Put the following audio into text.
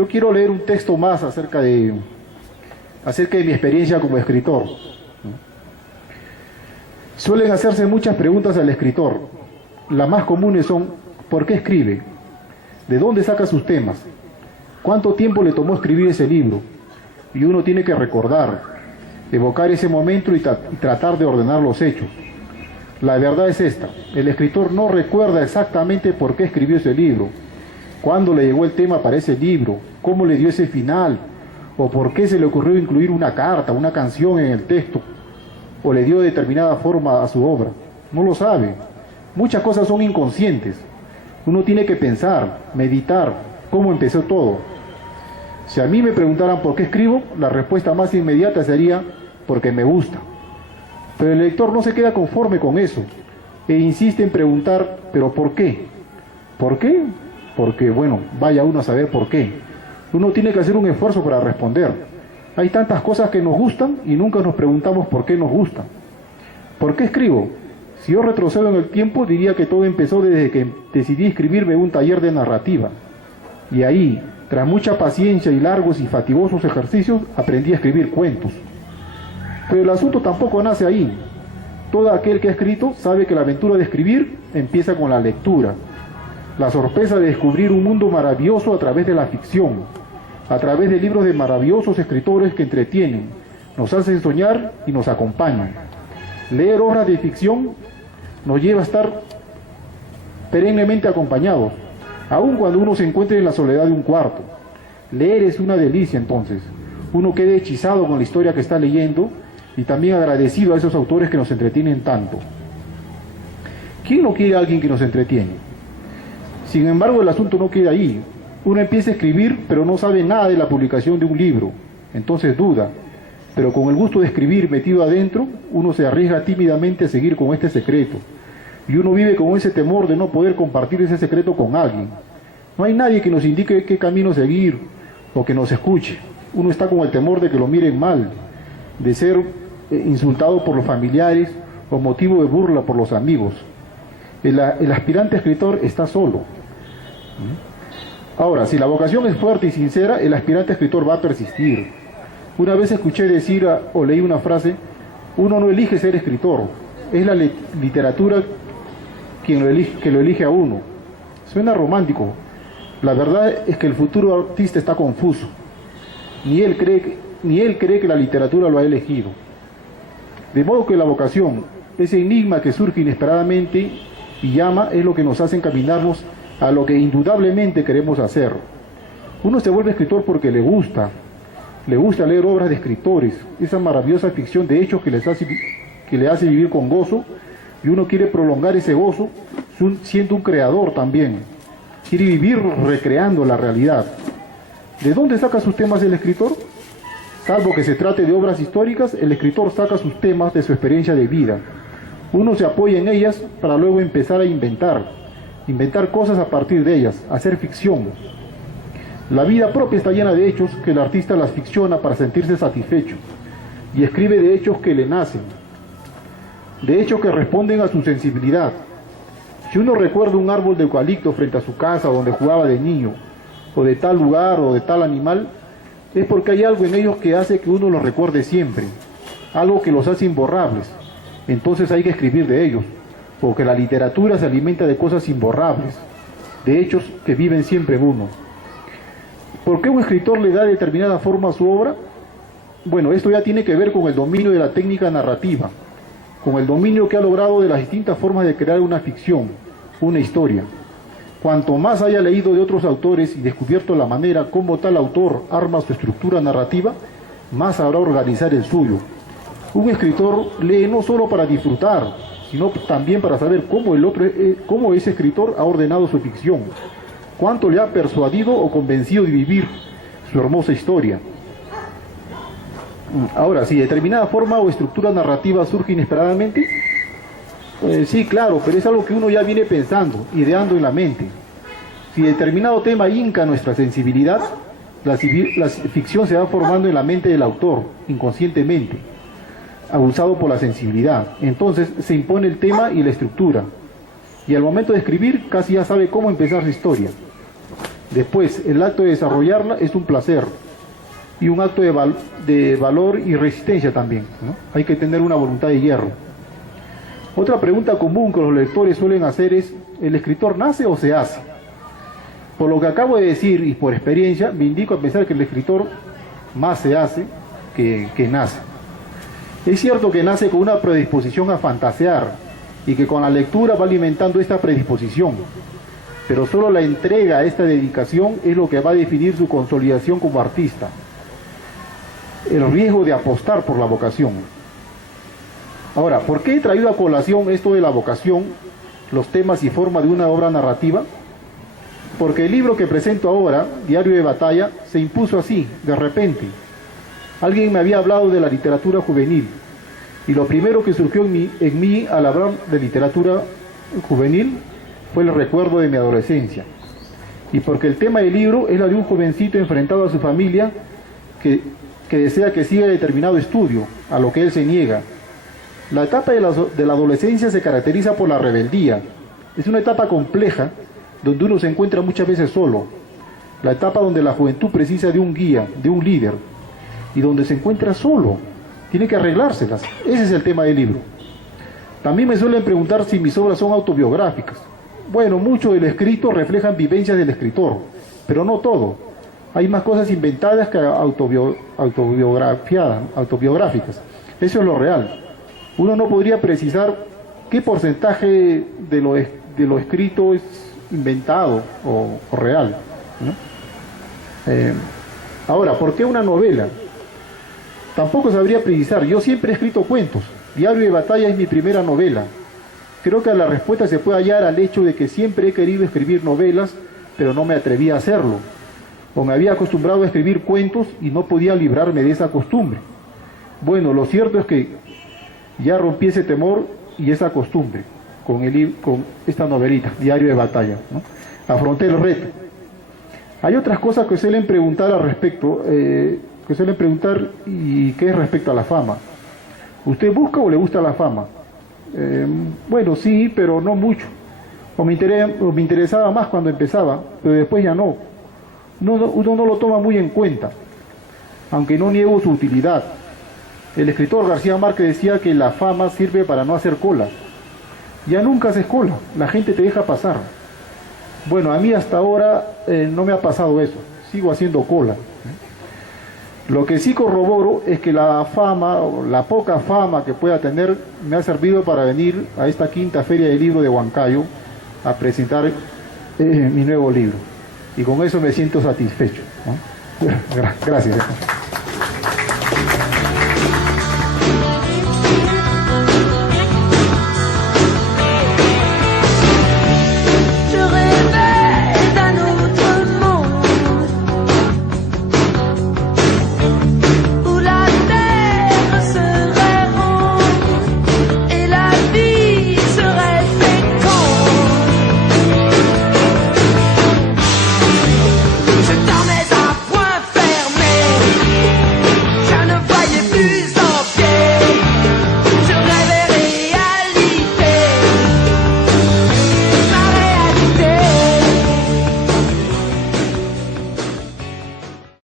yo quiero leer un texto más acerca de mi experiencia como escritor. Suelen hacerse muchas preguntas al escritor. Las más comunes son: ¿por qué escribe? ¿De dónde saca sus temas? ¿Cuánto tiempo le tomó escribir ese libro? Y uno tiene que recordar, evocar ese momento y tratar de ordenar los hechos. La verdad es esta: el escritor no recuerda exactamente por qué escribió ese libro, cuándo le llegó el tema para ese libro, cómo le dio ese final, o por qué se le ocurrió incluir una carta, una canción en el texto, o le dio determinada forma a su obra. No lo sabe. Muchas cosas son inconscientes. Uno tiene que pensar, meditar, cómo empezó todo. Si a mí me preguntaran por qué escribo, la respuesta más inmediata sería: porque me gusta. Pero el lector no se queda conforme con eso e insiste en preguntar: ¿pero por qué? ¿Por qué? Porque, bueno, vaya uno a saber por qué. Uno tiene que hacer un esfuerzo para responder. Hay tantas cosas que nos gustan y nunca nos preguntamos por qué nos gustan. ¿Por qué escribo? Si yo retrocedo en el tiempo, diría que todo empezó desde que decidí inscribirme en un taller de narrativa. Y ahí, tras mucha paciencia y largos y fatigosos ejercicios, aprendí a escribir cuentos. Pero el asunto tampoco nace ahí. Todo aquel que ha escrito sabe que la aventura de escribir empieza con la lectura. La sorpresa de descubrir un mundo maravilloso a través de la ficción, a través de libros de maravillosos escritores que entretienen, nos hacen soñar y nos acompañan. Leer obras de ficción nos lleva a estar perennemente acompañados, aun cuando uno se encuentre en la soledad de un cuarto. Leer es una delicia entonces. Uno queda hechizado con la historia que está leyendo y también agradecido a esos autores que nos entretienen tanto. ¿Quién no quiere a alguien que nos entretiene? Sin embargo, el asunto no queda ahí. Uno empieza a escribir, pero no sabe nada de la publicación de un libro. Entonces duda. Pero con el gusto de escribir metido adentro, uno se arriesga tímidamente a seguir con este secreto. Y uno vive con ese temor de no poder compartir ese secreto con alguien. No hay nadie que nos indique qué camino seguir o que nos escuche. Uno está con el temor de que lo miren mal, de ser insultado por los familiares o motivo de burla por los amigos. El aspirante escritor está solo. Ahora, si la vocación es fuerte y sincera, el aspirante escritor va a persistir. Una vez escuché decir o leí una frase: uno no elige ser escritor, es la literatura que lo elige a uno. Suena romántico. La verdad es que el futuro artista está confuso. Ni él cree que la literatura lo ha elegido. De modo que la vocación, ese enigma que surge inesperadamente y llama, es lo que nos hace encaminarnos a lo que indudablemente queremos hacer. Uno se vuelve escritor porque le gusta leer obras de escritores, esa maravillosa ficción de hechos que le hace vivir con gozo, y uno quiere prolongar ese gozo siendo un creador también. Quiere vivir recreando la realidad. ¿De dónde saca sus temas el escritor? Salvo que se trate de obras históricas, el escritor saca sus temas de su experiencia de vida. Uno se apoya en ellas para luego empezar a inventar cosas a partir de ellas, hacer ficción. La vida propia está llena de hechos que el artista las ficciona para sentirse satisfecho, y escribe de hechos que le nacen, de hechos que responden a su sensibilidad. Si uno recuerda un árbol de eucalipto frente a su casa donde jugaba de niño, o de tal lugar o de tal animal, es porque hay algo en ellos que hace que uno los recuerde siempre, algo que los hace imborrables. Entonces hay que escribir de ellos, porque la literatura se alimenta de cosas imborrables, de hechos que viven siempre en uno. ¿Por qué un escritor le da determinada forma a su obra? Bueno, esto ya tiene que ver con el dominio de la técnica narrativa, con el dominio que ha logrado de las distintas formas de crear una ficción, una historia. Cuanto más haya leído de otros autores y descubierto la manera como tal autor arma su estructura narrativa, más sabrá organizar el suyo. Un escritor lee no solo para disfrutar, sino también para saber cómo ese escritor ha ordenado su ficción, cuánto le ha persuadido o convencido de vivir su hermosa historia. Ahora, si determinada forma o estructura narrativa surge inesperadamente, sí, claro, pero es algo que uno ya viene pensando, ideando en la mente. Si determinado tema hinca nuestra sensibilidad, la ficción se va formando en la mente del autor, inconscientemente, abusado por la sensibilidad. Entonces se impone el tema y la estructura, y al momento de escribir casi ya sabe cómo empezar su historia. Después, el acto de desarrollarla es un placer y un acto de valor y resistencia también, ¿no? Hay que tener una voluntad de hierro. Otra pregunta común que los lectores suelen hacer es, ¿el escritor nace o se hace? Por lo que acabo de decir y por experiencia, me indico a pensar que el escritor más se hace que nace. Es cierto que nace con una predisposición a fantasear y que con la lectura va alimentando esta predisposición, pero solo la entrega a esta dedicación es lo que va a definir su consolidación como artista. El riesgo de apostar por la vocación. Ahora, ¿por qué he traído a colación esto de la vocación, los temas y forma de una obra narrativa? Porque el libro que presento ahora, Diario de Batalla, se impuso así, de repente. Alguien me había hablado de la literatura juvenil, y lo primero que surgió en mí al hablar de literatura juvenil fue el recuerdo de mi adolescencia. Y porque el tema del libro es la de un jovencito enfrentado a su familia que desea que siga determinado estudio, a lo que él se niega. La etapa de la adolescencia se caracteriza por la rebeldía. Es una etapa compleja, donde uno se encuentra muchas veces solo. La etapa donde la juventud precisa de un guía, de un líder, y donde se encuentra solo. Tiene que arreglárselas. Ese es el tema del libro. También me suelen preguntar si mis obras son autobiográficas. Bueno, mucho del escrito reflejan vivencias del escritor, pero no todo. Hay más cosas inventadas que autobiográficas. Eso es lo real. Uno no podría precisar qué porcentaje de lo escrito es inventado o real, ¿no? Ahora, ¿por qué una novela? Tampoco sabría precisar. Yo siempre he escrito cuentos. Diario de Batalla es mi primera novela. Creo que la respuesta se puede hallar al hecho de que siempre he querido escribir novelas, pero no me atreví a hacerlo. O me había acostumbrado a escribir cuentos y no podía librarme de esa costumbre. Bueno, lo cierto es que ya rompí ese temor y esa costumbre con esta novelita, Diario de Batalla, ¿no? Afronté el reto. Hay otras cosas que suelen preguntar al respecto, y que es respecto a la fama. ¿Usted busca o le gusta la fama? Bueno, sí, pero no mucho. O me interesaba más cuando empezaba, pero después ya no. Uno no lo toma muy en cuenta, aunque no niego su utilidad. El escritor García Márquez decía que la fama sirve para no hacer cola. Ya nunca haces cola, la gente te deja pasar. Bueno, a mí hasta ahora no me ha pasado eso, sigo haciendo cola. Lo que sí corroboro es que la fama, o la poca fama que pueda tener, me ha servido para venir a esta quinta Feria del Libro de Huancayo a presentar mi nuevo libro. Y con eso me siento satisfecho, ¿no? Gracias.